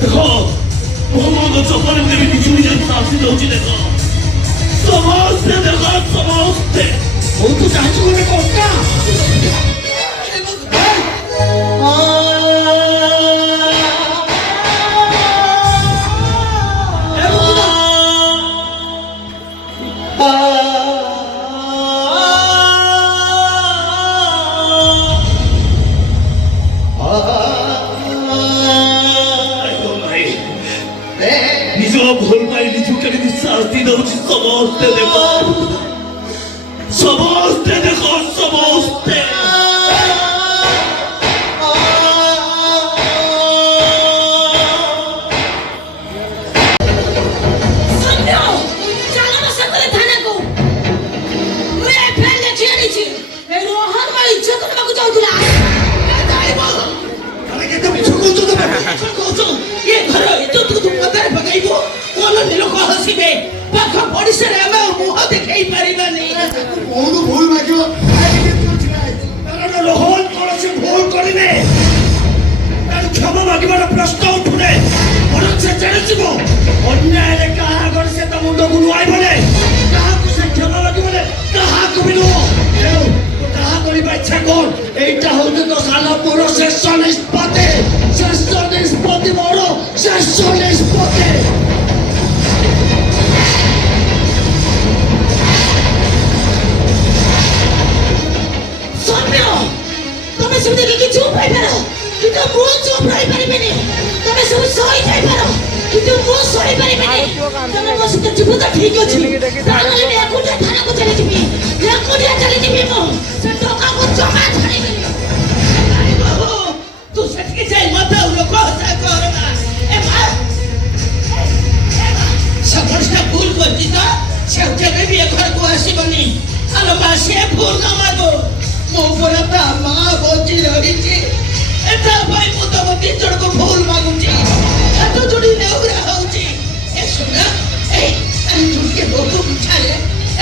देखो मोहम्मद चप्पल में भी चुरी जन साथी दोची देखो समझते देखो समझते वो तो चाचू को देखो क्या भूल पाई निजु के लिए शास्ति दौची समझते देखो समझते देखो समझते क्षमा मागिबार प्रश्न उठुने से चढ़ीज अन्याय क्या से मुंड को नुआई बोले क्या से क्षमा मागिबे क्या भी नुह क्या इच्छा कर এইটা হচ্ছে তো সালা পুরো শ্রেষ্ঠ নিষ্পত্তি বড় শ্রেষ্ঠ নিষ্পত্তি সৌম্য তুমি শুনে কি চুপ হয়ে গেল কিন্তু মু চুপ রই পারিবেনি তুমি সব সই যাই পারো কিন্তু মু সই পারিবেনি তুমি মো সହିତ জীব তো ঠিক আছে তাহলে একুটা থানাକୁ চলে যাবি একুটা চলে যাবি মু সে টাকাକୁ জমা ছাড়িবি আরে বাবু তু সেটিকে যাই মত লোক হত্যা কর না এ মা সকলটা ভুল করছি তো সে কেবে বি ঘরକୁ আসিবনি আলো মা সে ভুল না মাগো মো পরে তা মা বঞ্চি রহিছি এটা ভাই মু তো তিন জনକୁ ভুল মাগুছি এত জুড়ি নেউরা হଉଛି এ শোনা এই আমি ঝুঁকে বহু বুঝালে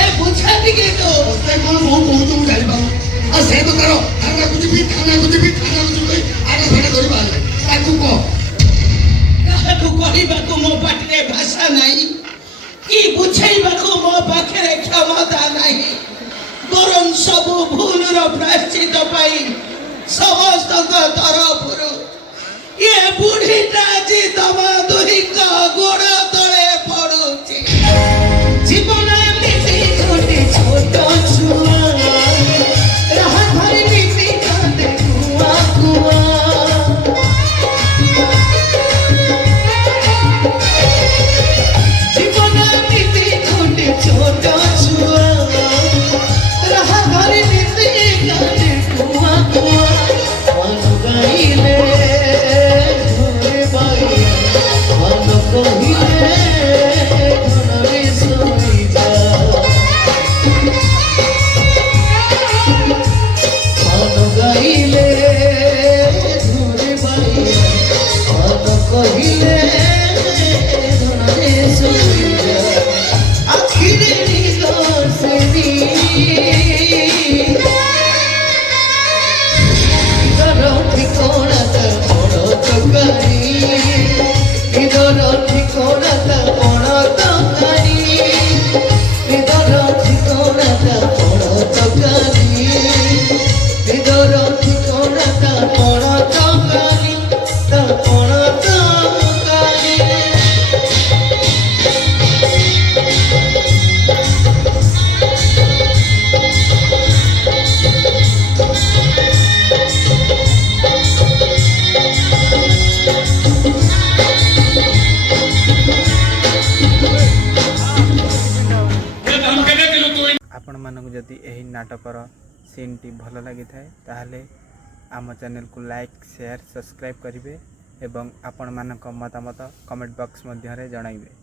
এ বুঝা দিকে তো তাই কোন বহু বহুত ମୁଁ ଜାଣିପାରୁ ଆଉ ସେ ତ ତାର ଥାନାକୁ ଯିବି ଆଗ ଫେଣା କରିବା ତାକୁ କହ କାହାକୁ କହିବାକୁ ମୋ ପାଟିରେ ଭାଷା ନାହିଁ କି ବୁଝେଇବାକୁ ମୋ ପାଖରେ କ୍ଷମତା ନାହିଁ ବରଂ ସବୁ ଭୁଲର ପ୍ରାୟଶ୍ଚିତ ପାଇଁ ସମସ୍ତଙ୍କ ତରଫରୁ ଏ ବୁଢ଼ୀଟା ଆଜି ତମ ଦୁହିଁଙ୍କ ଗୋଡ଼ ତଳେ ପଡୁଛି ଜୀବନ ଏମିତି ଗୋଟେ ଛୋଟ ଛୁଆ ରାହା ଧରି ମିଶି କାନ୍ଦେ କୁଆ କୁଆ ଜୀବନ ଏମିତି ଗୋଟେ ଛୋଟ ଛୁଆ ରାହା ଧରି ମିଶି କାନ୍ଦେ କୁଆ କୁଆ आपको जदि यही नाटकर सीन भल लगी थाए आम चैनल को लाइक शेयर सब्सक्राइब करेंगे एवं आपण मानक मतामत कमेंट बॉक्स मध्य जणाइबे।